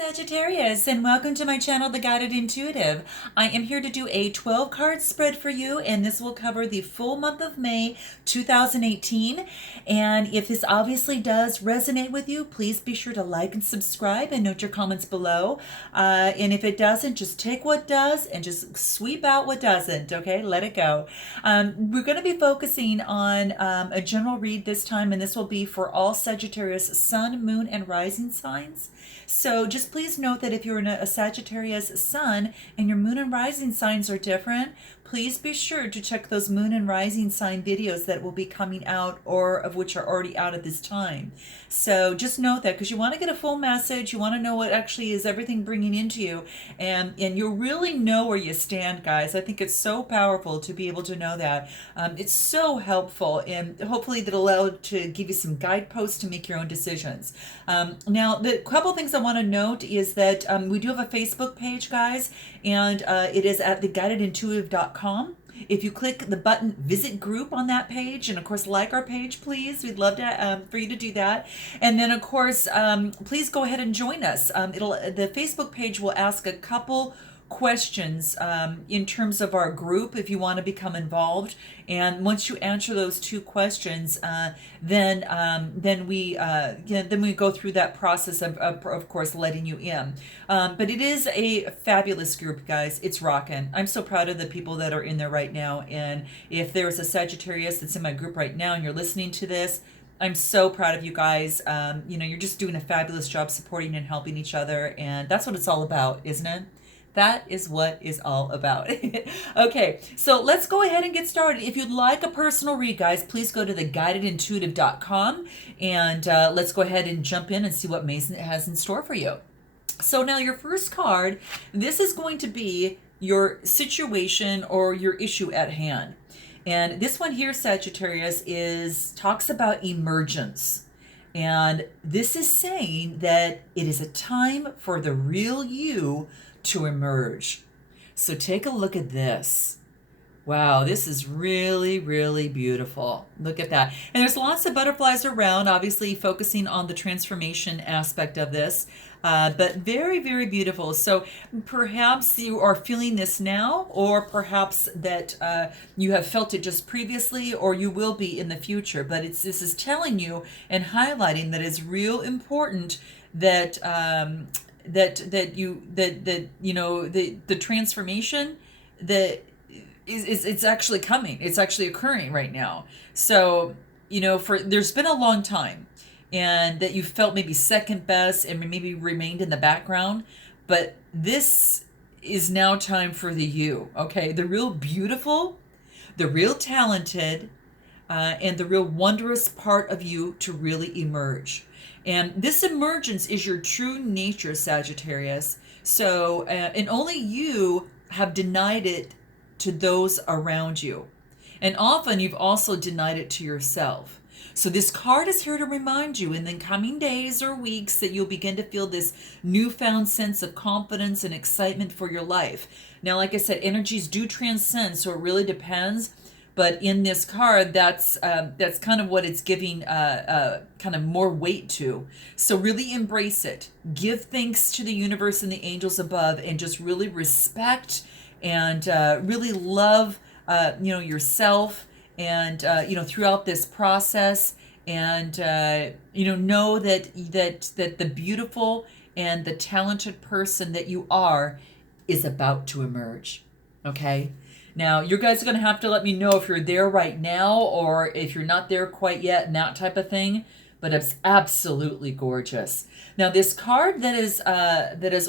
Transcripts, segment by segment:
Sagittarius, and welcome to my channel, The Guided Intuitive. I am here to do a 12 card spread for you, and this will cover the full month of May 2018. And if this obviously does resonate with you, please be sure to like and subscribe and note your comments below. And if it doesn't, just take what does and just sweep out what doesn't, okay? Let it go. We're going to be focusing on a general read this time, and this will be for all Sagittarius sun, moon, and rising signs. So just please note that if you're in a Sagittarius sun and your moon and rising signs are different, please be sure to check those moon and rising sign videos that will be coming out or of which are already out at this time. So just note that because you want to get a full message, you want to know what actually is everything bringing into you, and you'll really know where you stand, guys. I think it's so powerful to be able to know that. It's so helpful, and hopefully that'll allow to give you some guideposts to make your own decisions. Now, the couple things I want to note is that we do have a Facebook page, guys, and it is at theguidedintuitive.com. If you click the button visit group on that page, and of course like our page, please, we'd love to for you to do that. And then of course please go ahead and join us. The Facebook page will ask a couple questions in terms of our group if you want to become involved, and once you answer those two questions, then we go through that process of course letting you in. But it is a fabulous group, guys. It's rocking. I'm so proud of the people that are in there right now, and if there's a Sagittarius that's in my group right now and you're listening to this, I'm so proud of you guys. You're just doing a fabulous job supporting and helping each other, and that's what it's all about, isn't it? That is what it's all about. Okay, so let's go ahead and get started. If you'd like a personal read, guys, please go to theguidedintuitive.com, and let's go ahead and jump in and see what Mason has in store for you. So now your first card, this is going to be your situation or your issue at hand. And this one here, Sagittarius, talks about emergence. And this is saying that it is a time for the real you to emerge. So take a look at this. Wow, this is really, really beautiful. Look at that. And there's lots of butterflies around, obviously focusing on the transformation aspect of this, but very, very beautiful. So perhaps you are feeling this now, or perhaps that you have felt it just previously, or you will be in the future. But this is telling you and highlighting that it's real important that the transformation that it's actually coming. It's actually occurring right now. So, there's been a long time, and that you felt maybe second best and maybe remained in the background, but this is now time for the you, okay? The real beautiful, the real talented, and the real wondrous part of you to really emerge. And this emergence is your true nature, Sagittarius. So, and only you have denied it to those around you. And often you've also denied it to yourself. So this card is here to remind you in the coming days or weeks that you'll begin to feel this newfound sense of confidence and excitement for your life. Now, like I said, energies do transcend, so it really depends. But in this card, that's kind of what it's giving kind of more weight to. So really embrace it. Give thanks to the universe and the angels above, and just really respect and really love yourself, and throughout this process, and know that the beautiful and the talented person that you are is about to emerge. Okay. Now, you guys are going to have to let me know if you're there right now or if you're not there quite yet and that type of thing. But it's absolutely gorgeous. Now, this card that is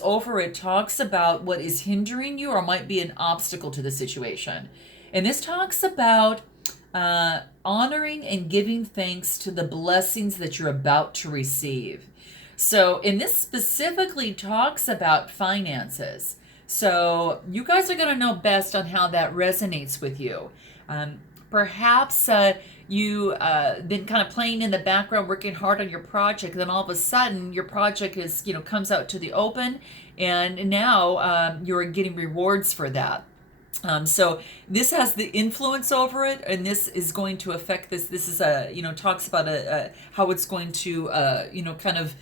over it talks about what is hindering you or might be an obstacle to the situation. And this talks about honoring and giving thanks to the blessings that you're about to receive. So, and this specifically talks about finances. So you guys are going to know best on how that resonates with you. Perhaps you been kind of playing in the background, working hard on your project. Then all of a sudden, your project comes out to the open, and now you're getting rewards for that. So this has the influence over it, and this is going to affect this. This is talks about how it's going to kind of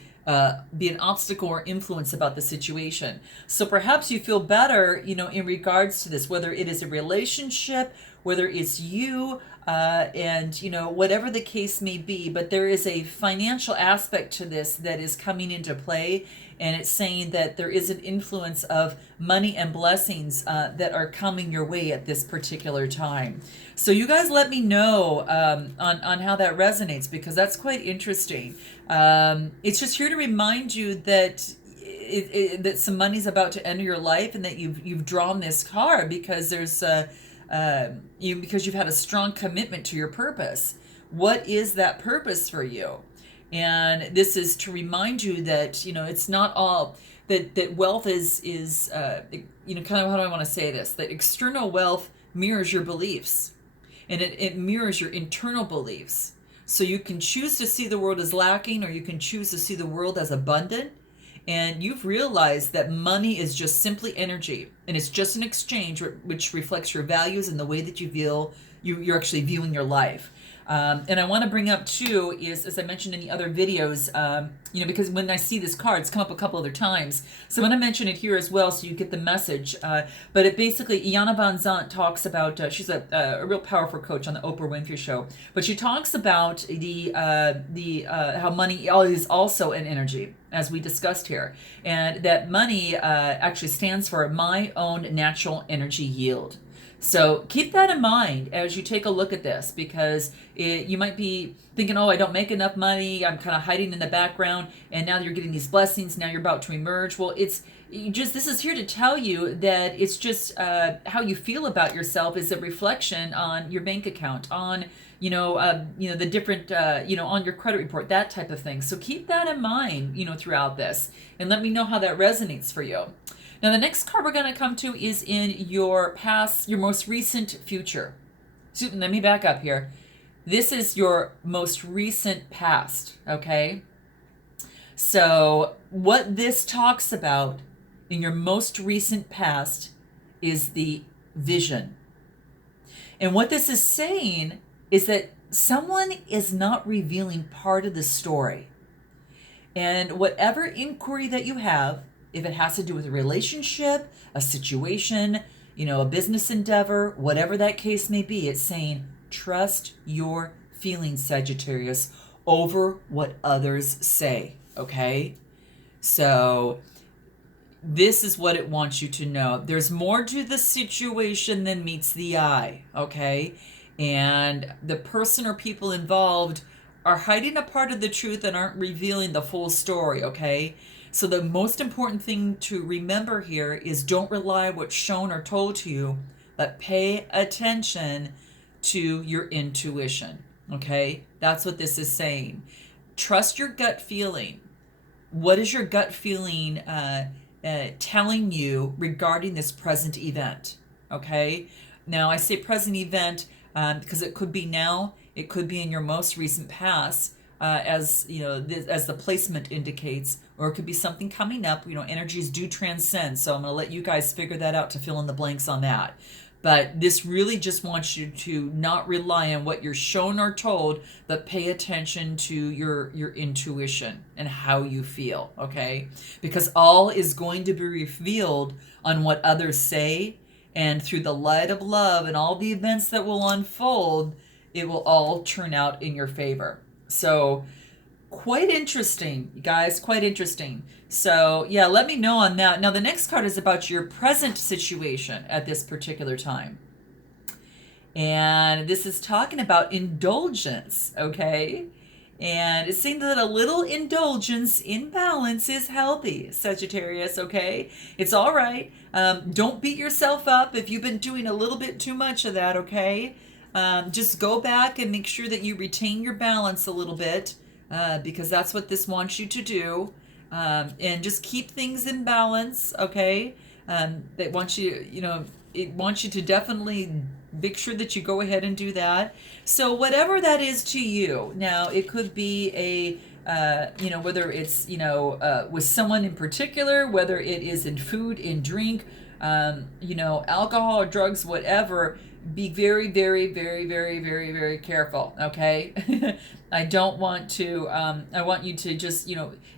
be an obstacle or influence about the situation. So perhaps you feel better, in regards to this, whether it is a relationship, whether it's you, and whatever the case may be. But there is a financial aspect to this that is coming into play, and it's saying that there is an influence of money and blessings that are coming your way at this particular time. So you guys let me know on how that resonates, because that's quite interesting. It's just here to remind you that that some money's about to enter your life, and that you've drawn this card because there's because you've had a strong commitment to your purpose. What is that purpose for you? And this is to remind you that it's not all that wealth is kind of, how do I want to say this, that external wealth mirrors your beliefs, and it mirrors your internal beliefs. So you can choose to see the world as lacking, or you can choose to see the world as abundant. And you've realized that money is just simply energy, and it's just an exchange which reflects your values and the way that you feel you're actually viewing your life. And I want to bring up too is, as I mentioned in the other videos, because when I see this card, it's come up a couple other times. So I'm going to mention it here as well, so you get the message. But it basically, Iyanla Vanzant talks about, she's a real powerful coach on the Oprah Winfrey Show, but she talks about the how money is also an energy, as we discussed here, and that money actually stands for my own natural energy yield. So keep that in mind as you take a look at this, because you might be thinking, oh, I don't make enough money, I'm kind of hiding in the background, and now you're getting these blessings, now you're about to emerge. Well, this is here to tell you that it's just how you feel about yourself is a reflection on your bank account, on the different on your credit report, that type of thing. So keep that in mind throughout this, and let me know how that resonates for you. Now, the next card we're going to come to is in your past, your most recent future. So let me back up here. This is your most recent past, okay? So what this talks about in your most recent past is the vision. And what this is saying is that someone is not revealing part of the story. And whatever inquiry that you have, if it has to do with a relationship, a situation, a business endeavor, whatever that case may be, it's saying, trust your feelings, Sagittarius, over what others say, okay? So this is what it wants you to know. There's more to the situation than meets the eye, okay? And the person or people involved are hiding a part of the truth and aren't revealing the full story, okay? So the most important thing to remember here is don't rely on what's shown or told to you, but pay attention to your intuition, okay? That's what this is saying. Trust your gut feeling. What is your gut feeling telling you regarding this present event, okay? Now, I say present event because it could be now, it could be in your most recent past, as the placement indicates, or it could be something coming up. Energies do transcend, so I'm going to let you guys figure that out to fill in the blanks on that. But this really just wants you to not rely on what you're shown or told, but pay attention to your intuition and how you feel, okay? Because all is going to be revealed on what others say, and through the light of love and all the events that will unfold, it will all turn out in your favor. So quite interesting, you guys, quite interesting. So yeah, let me know on that. Now the next card is about your present situation at this particular time. And this is talking about indulgence, okay? And it's saying that a little indulgence in balance is healthy, Sagittarius, okay? It's all right. Don't beat yourself up if you've been doing a little bit too much of that, okay? Just go back and make sure that you retain your balance a little bit, because that's what this wants you to do. And just keep things in balance, okay? It wants you to definitely make sure that you go ahead and do that. So whatever that is to you, now it could be whether it's, with someone in particular, whether it is in food, in drink, alcohol or drugs, whatever, be very, very, very, very, very, very careful. Okay. I don't want to, I want you to just,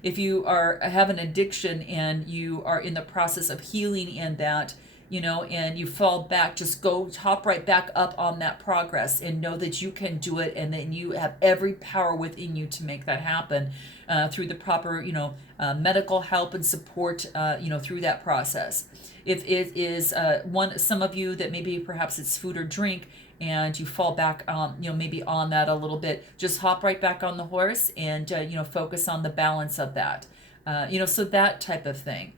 if you have an addiction and you are in the process of healing and that, and you fall back, just go hop right back up on that progress and know that you can do it, and then you have every power within you to make that happen through the proper, medical help and support, through that process. If it is some of you that maybe perhaps it's food or drink, and you fall back, maybe on that a little bit, just hop right back on the horse and, focus on the balance of that. So that type of thing.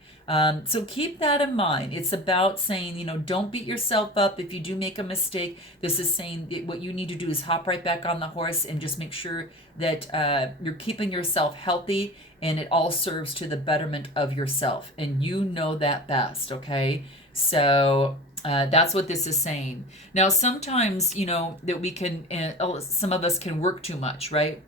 So keep that in mind. It's about saying, don't beat yourself up if you do make a mistake. This is saying what you need to do is hop right back on the horse and just make sure that you're keeping yourself healthy, and it all serves to the betterment of yourself. And you know that best, okay? So that's what this is saying. Now, sometimes, that we can, some of us can work too much, right?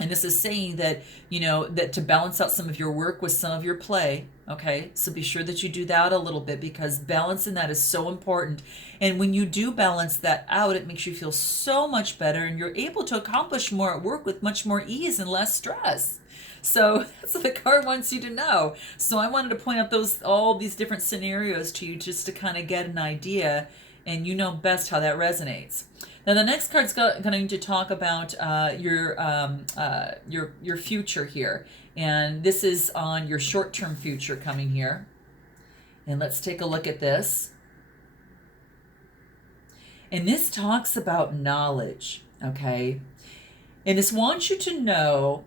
And this is saying that, that to balance out some of your work with some of your play, okay? So be sure that you do that a little bit, because balancing that is so important. And when you do balance that out, it makes you feel so much better, and you're able to accomplish more at work with much more ease and less stress. So that's what the card wants you to know. So I wanted to point out all these different scenarios to you just to kind of get an idea, and you know best how that resonates. Now the next card's going to talk about your future here, and this is on your short-term future coming here. And let's take a look at this. And this talks about knowledge, okay? And this wants you to know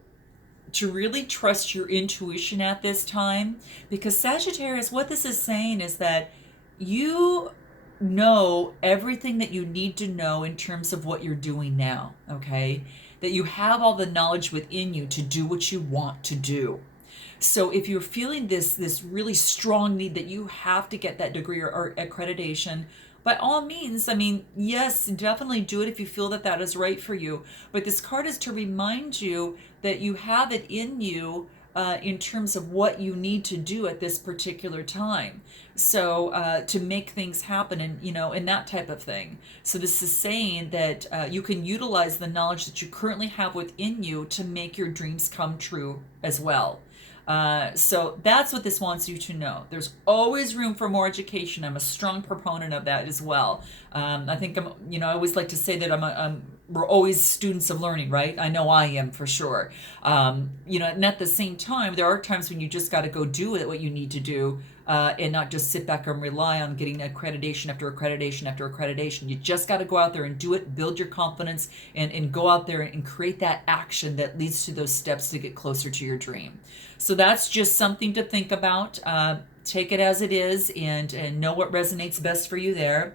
to really trust your intuition at this time, because Sagittarius, what this is saying is that you know everything that you need to know in terms of what you're doing now, okay? That you have all the knowledge within you to do what you want to do. So if you're feeling this really strong need that you have to get that degree or accreditation, by all means, yes, definitely do it if you feel that that is right for you. But this card is to remind you that you have it in you in terms of what you need to do at this particular time. So to make things happen, and that type of thing. So this is saying that you can utilize the knowledge that you currently have within you to make your dreams come true as well. So that's what this wants you to know. There's always room for more education. I'm a strong proponent of that as well. I think I always like to say that we're always students of learning, right? I know I am for sure. And at the same time, there are times when you just got to go do what you need to do, and not just sit back and rely on getting accreditation after accreditation after accreditation. You just got to go out there and do it, build your confidence, and go out there and create that action that leads to those steps to get closer to your dream. So that's just something to think about. Take it as it is, and know what resonates best for you there.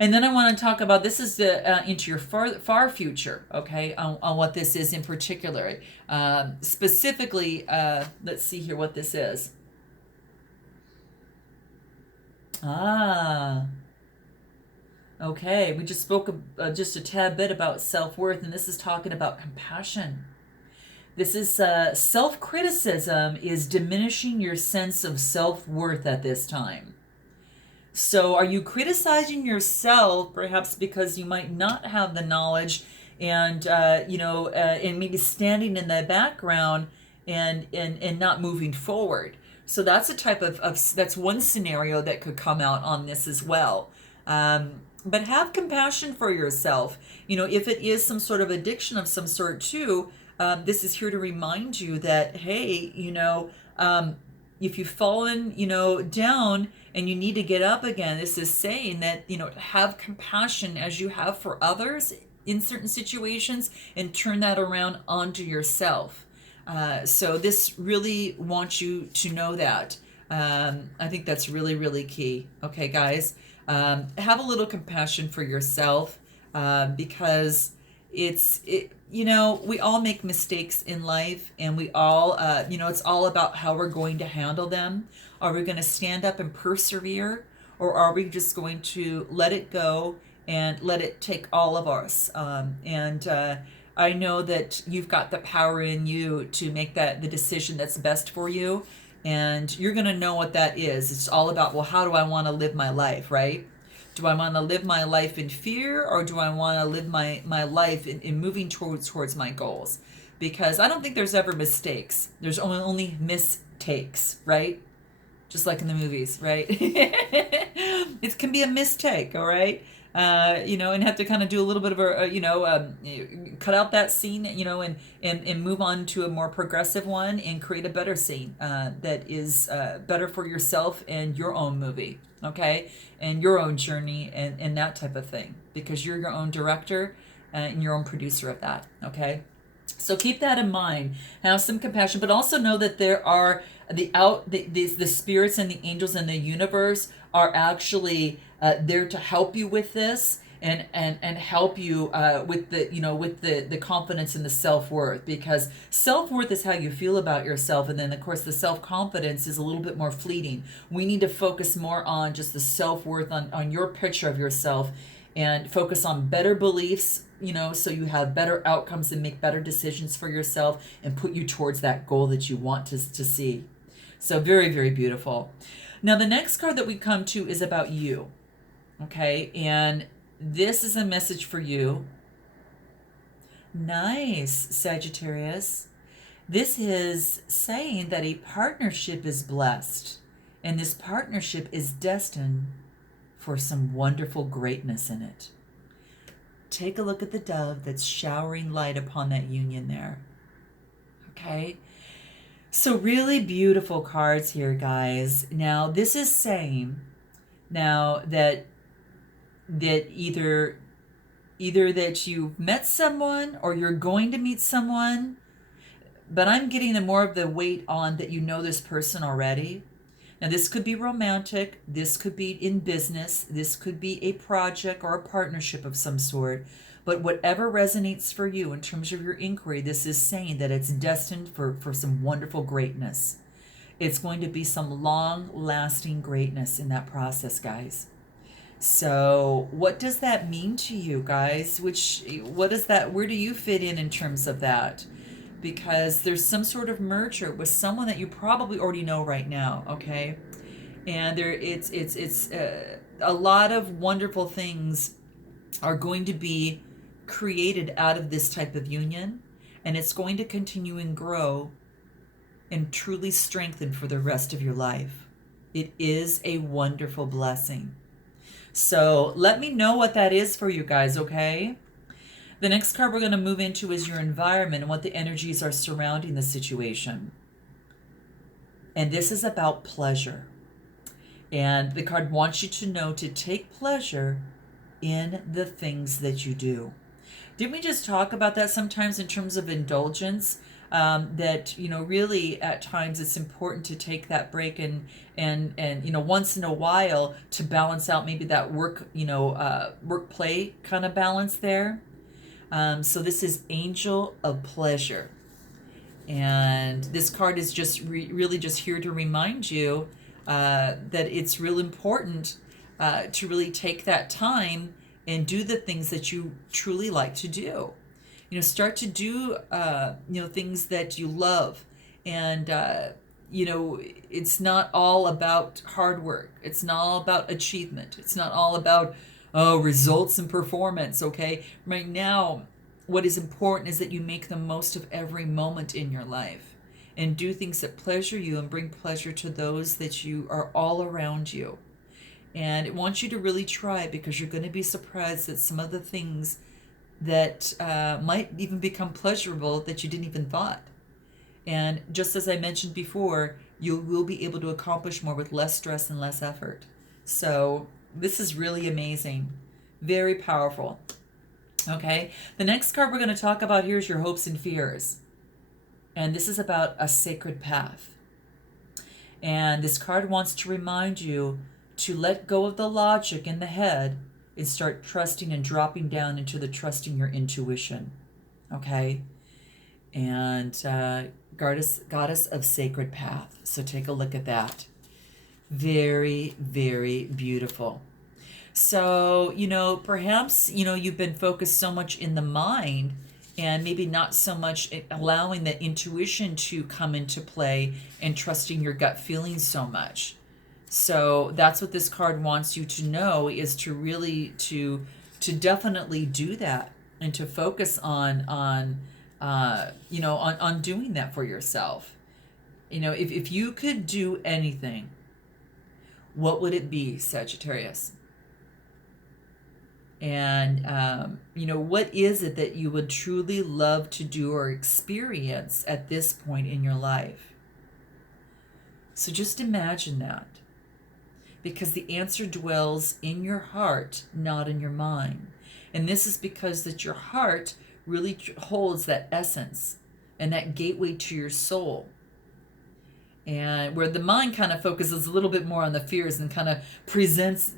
And then I want to talk about, this is into your far future, okay, on what this is in particular. Specifically, let's see here what this is. Okay, we just spoke just a tad bit about self-worth, and this is talking about compassion. This is self-criticism is diminishing your sense of self-worth at this time. So are you criticizing yourself perhaps because you might not have the knowledge, and and maybe standing in the background and not moving forward? So that's a type of that's one scenario that could come out on this as well. But have compassion for yourself. If it is some sort of addiction of some sort too, this is here to remind you that, hey, if you've fallen, down and you need to get up again, this is saying that, have compassion as you have for others in certain situations, and turn that around onto yourself. So this really wants you to know that. I think that's really, really key. Okay, guys, have a little compassion for yourself, because we all make mistakes in life, and we all, it's all about how we're going to handle them. Are we going to stand up and persevere, or are we just going to let it go and let it take all of us? I know that you've got the power in you to make the decision that's best for you. And you're going to know what that is. It's all about, well, how do I want to live my life, right? Do I want to live my life in fear, or do I want to live my life in moving towards my goals? Because I don't think there's ever mistakes. There's only mistakes, right? Just like in the movies, right? It can be a mistake, all right? And have to kind of do a little bit of cut out that scene, and move on to a more progressive one and create a better scene that is better for yourself and your own movie, okay? And your own journey and that type of thing, because you're your own director and your own producer of that, okay? So keep that in mind. Have some compassion, but also know that there are the spirits and the angels in the universe are actually there to help you with this and help you with the confidence and the self-worth, because self-worth is how you feel about yourself, and then of course the self-confidence is a little bit more fleeting. We need to focus more on just the self-worth, on your picture of yourself, and focus on better beliefs, so you have better outcomes and make better decisions for yourself and put you towards that goal that you want to see. So very, very beautiful. Now, the next card that we come to is about you, okay? And this is a message for you. Nice, Sagittarius. This is saying that a partnership is blessed, and this partnership is destined for some wonderful greatness in it. Take a look at the dove that's showering light upon that union there. Okay? So really beautiful cards here, guys. Now, this is saying now that either that you've met someone or you're going to meet someone, but I'm getting the more of the weight on that you know this person already. Now, this could be romantic, this could be in business, this could be a project or a partnership of some sort, but whatever resonates for you in terms of your inquiry, this is saying that it's destined for some wonderful greatness. It's going to be some long-lasting greatness in that process, guys. So what does that mean to you, guys? What is that? Where do you fit in terms of that? Because there's some sort of merger with someone that you probably already know right now, okay? And it's a lot of wonderful things are going to be created out of this type of union, and it's going to continue and grow and truly strengthen for the rest of your life. It is a wonderful blessing. So let me know what that is for you guys, okay? The next card we're going to move into is your environment and what the energies are surrounding the situation. And this is about pleasure. And the card wants you to know to take pleasure in the things that you do. Didn't we just talk about that sometimes in terms of indulgence? That, really at times it's important to take that break and once in a while to balance out maybe that work play kind of balance there. So this is Angel of Pleasure. And this card is just really just here to remind you that it's real important to really take that time and do the things that you truly like to do. Start to do, things that you love. And, it's not all about hard work. It's not all about achievement. It's not all about results and performance, okay? Right now, what is important is that you make the most of every moment in your life and do things that pleasure you and bring pleasure to those that you are all around you. And it wants you to really try, because you're going to be surprised at some of the things that might even become pleasurable that you didn't even thought. And just as I mentioned before, you will be able to accomplish more with less stress and less effort. So this is really amazing. Very powerful. Okay, the next card we're going to talk about here is your hopes and fears. And this is about a sacred path. And this card wants to remind you to let go of the logic in the head and start trusting and dropping down into the trusting your intuition. Okay? And goddess of sacred path. So take a look at that. Very, very beautiful. So, perhaps, you've been focused so much in the mind and maybe not so much allowing that intuition to come into play and trusting your gut feelings so much. So that's what this card wants you to know, is to really to definitely do that, and to focus on on doing that for yourself. If you could do anything, what would it be, Sagittarius? And what is it that you would truly love to do or experience at this point in your life? So just imagine that, because the answer dwells in your heart, not in your mind. And this is because that your heart really holds that essence and that gateway to your soul. And where the mind kind of focuses a little bit more on the fears and kind of presents,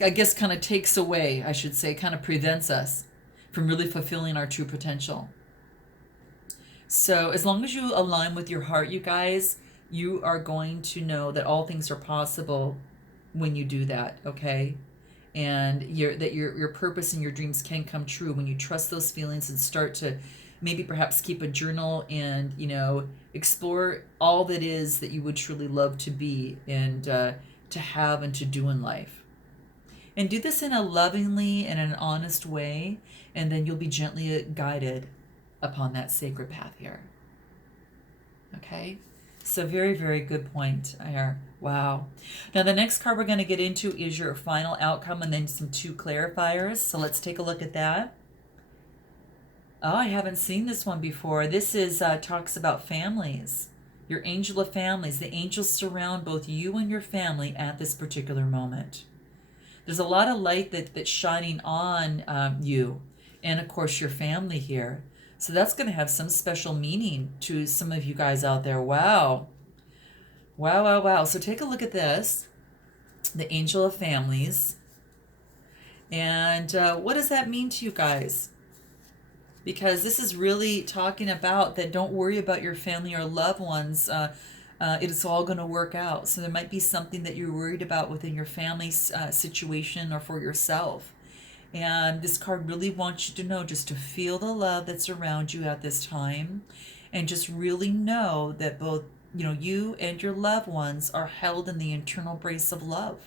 I guess kind of takes away, I should say, kind of prevents us from really fulfilling our true potential. So as long as you align with your heart, you guys, you are going to know that all things are possible when you do that, okay? And your purpose and your dreams can come true when you trust those feelings and start to maybe perhaps keep a journal and explore all that is that you would truly love to be and to have and to do in life. And do this in a lovingly and an honest way, and then you'll be gently guided upon that sacred path here. Okay? So very, very good point here. Wow. Now the next card we're going to get into is your final outcome, and then some 2 clarifiers. So let's take a look at that. Oh, I haven't seen this one before. This is talks about families. Your angel of families. The angels surround both you and your family at this particular moment. There's a lot of light that's shining on you and, of course, your family here. So that's going to have some special meaning to some of you guys out there. Wow. Wow, wow, wow. So take a look at this. The angel of families. And what does that mean to you guys? Because this is really talking about that don't worry about your family or loved ones. It's all going to work out. So there might be something that you're worried about within your family's situation or for yourself. And this card really wants you to know just to feel the love that's around you at this time, and just really know that both you and your loved ones are held in the eternal embrace of love.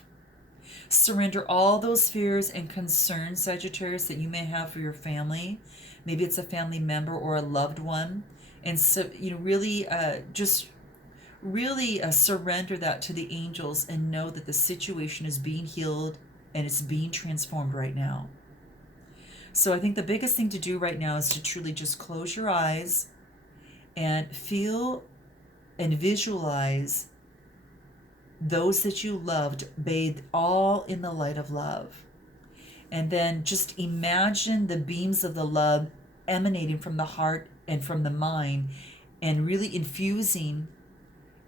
Surrender all those fears and concerns, Sagittarius, that you may have for your family. Maybe it's a family member or a loved one. And so, really surrender that to the angels and know that the situation is being healed and it's being transformed right now. So I think the biggest thing to do right now is to truly just close your eyes and feel and visualize those that you loved bathed all in the light of love. And then just imagine the beams of the love emanating from the heart and from the mind, and really infusing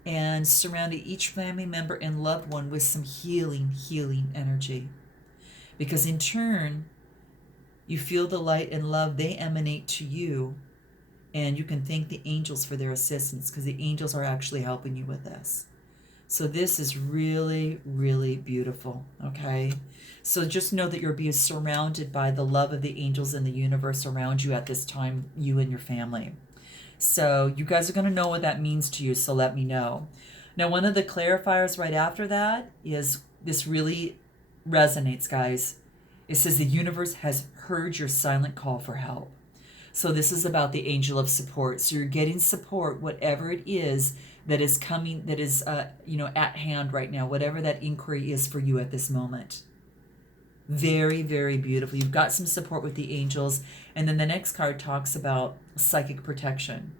and surrounding each family member and loved one with some healing energy. Because in turn, you feel the light and love they emanate to you, and you can thank the angels for their assistance, because the angels are actually helping you with this. So this is really, really beautiful, okay? So just know that you're being surrounded by the love of the angels in the universe around you at this time, you and your family. So you guys are going to know what that means to you, so let me know. Now, one of the clarifiers right after that is, this really resonates, guys. It says the universe has heard your silent call for help. So this is about the angel of support. So you're getting support, whatever it is that is coming, that is at hand right now, whatever that inquiry is for you at this moment. Very, very beautiful. You've got some support with the angels. And then the next card talks about psychic protection.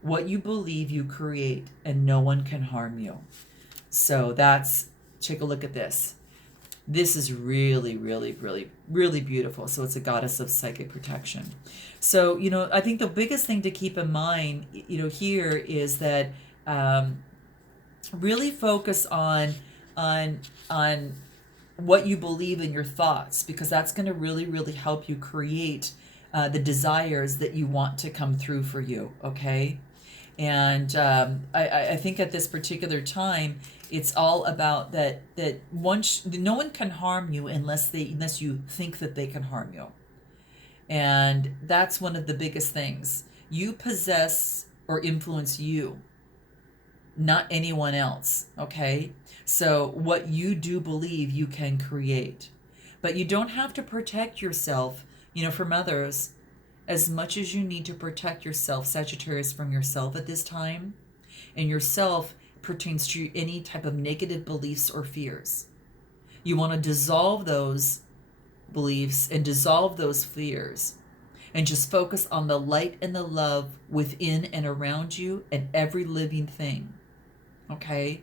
What you believe you create, and no one can harm you. So take a look at this. This is really, really, really, really beautiful. So it's a goddess of psychic protection. So, I think the biggest thing to keep in mind, here is that really focus on what you believe in your thoughts, because that's going to really, really help you create the desires that you want to come through for you, okay? And I think at this particular time, it's all about that once no one can harm you unless you think that they can harm you. And that's one of the biggest things. You possess or influence you, not anyone else, okay? So what you do believe you can create. But you don't have to protect yourself, from others as much as you need to protect yourself, Sagittarius, from yourself at this time. And yourself pertains to any type of negative beliefs or fears. You want to dissolve those beliefs and dissolve those fears and just focus on the light and the love within and around you and every living thing. Okay?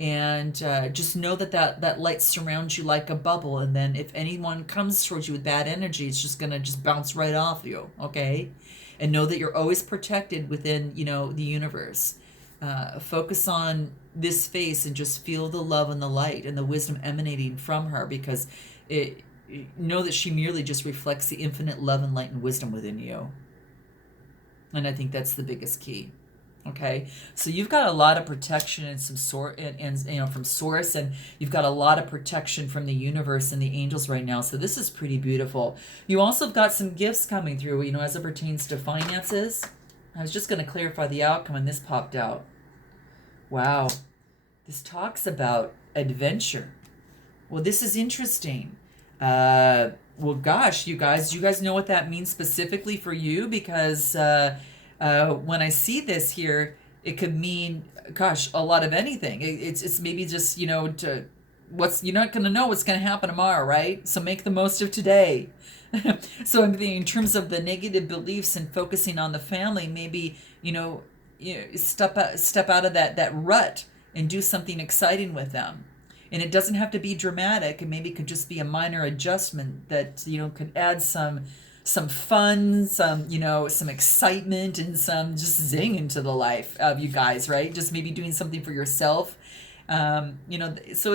And just know that light surrounds you like a bubble. And then if anyone comes towards you with bad energy, it's just going to just bounce right off you. Okay? And know that you're always protected within, the universe. Focus on this face and just feel the love and the light and the wisdom emanating from her, because know that she merely just reflects the infinite love and light and wisdom within you. And I think that's the biggest key. Okay, so you've got a lot of protection and some sort, and from source, and you've got a lot of protection from the universe and the angels right now. So this is pretty beautiful. You also have got some gifts coming through, as it pertains to finances. I was just going to clarify the outcome, and this popped out. Wow, this talks about adventure. Well, this is interesting. Well, gosh, you guys know what that means specifically for you? Because when I see this here, it could mean, gosh, a lot of anything. It's maybe just, you're not going to know what's going to happen tomorrow, right? So make the most of today. So I'm thinking in terms of the negative beliefs and focusing on the family, maybe, step out of that rut and do something exciting with them. And it doesn't have to be dramatic. And maybe it could just be a minor adjustment that, could add some fun, some excitement, and some just zing into the life of you guys, right? Just maybe doing something for yourself. So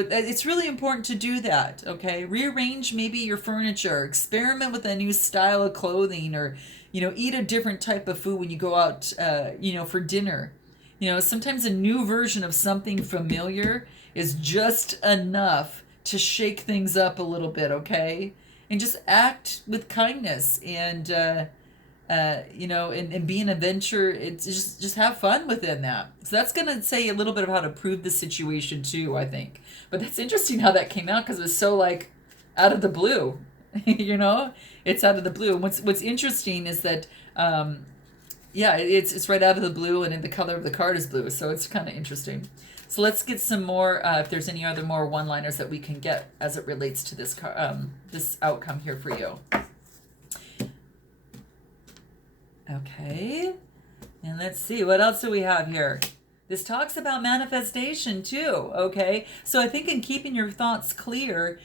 it's really important to do that, okay? Rearrange maybe your furniture, experiment with a new style of clothing, or, eat a different type of food when you go out, for dinner. Sometimes a new version of something familiar is just enough to shake things up a little bit, okay? And just act with kindness and, and be an adventure. It's just have fun within that. So that's going to say a little bit of how to prove the situation too, I think. But that's interesting how that came out, because it was so out of the blue, it's out of the blue. And what's interesting is that, it's right out of the blue, and the color of the card is blue. So it's kind of interesting. So let's get some more, if there's any other more one-liners that we can get as it relates to this this outcome here for you. Okay, and let's see, what else do we have here? This talks about manifestation too, okay? So I think in keeping your thoughts clear,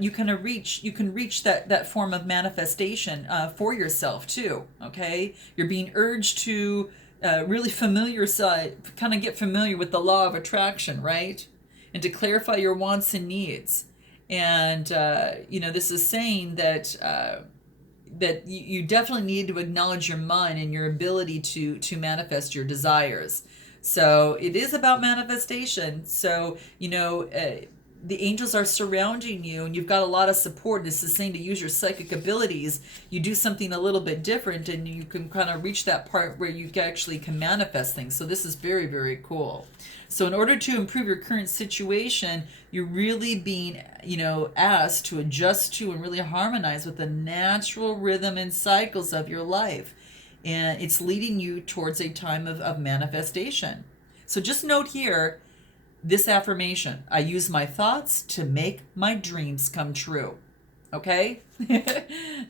you can reach that form of manifestation for yourself too, okay? You're being urged to really kind of get familiar with the law of attraction, right? And to clarify your wants and needs. And, this is saying that that you definitely need to acknowledge your mind and your ability to manifest your desires. So it is about manifestation. So, the angels are surrounding you, and you've got a lot of support. This is saying to use your psychic abilities. You do something a little bit different, and you can kind of reach that part where you actually can manifest things. So this is very, very cool. So in order to improve your current situation, you're really being, asked to adjust to and really harmonize with the natural rhythm and cycles of your life. And it's leading you towards a time of manifestation. So just note here, this affirmation: I use my thoughts to make my dreams come true. Okay?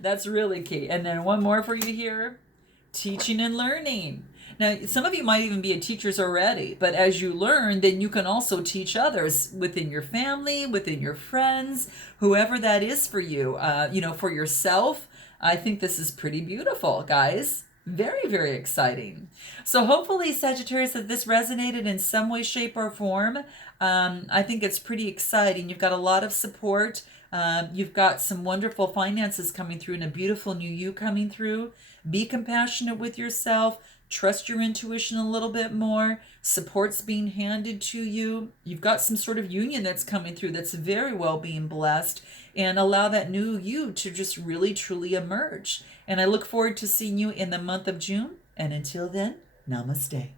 That's really key. And then one more for you here: teaching and learning. Now, some of you might even be teachers already, but as you learn, then you can also teach others within your family, within your friends, whoever that is for you, for yourself. I think this is pretty beautiful, guys. Very, very exciting. So hopefully, Sagittarius, that this resonated in some way, shape, or form. I think it's pretty exciting. You've got a lot of support. You've got some wonderful finances coming through and a beautiful new you coming through. Be compassionate with yourself. Trust your intuition a little bit more. Support's being handed to you. You've got some sort of union that's coming through that's very well being blessed. And allow that new you to just really, truly emerge. And I look forward to seeing you in the month of June. And until then, namaste.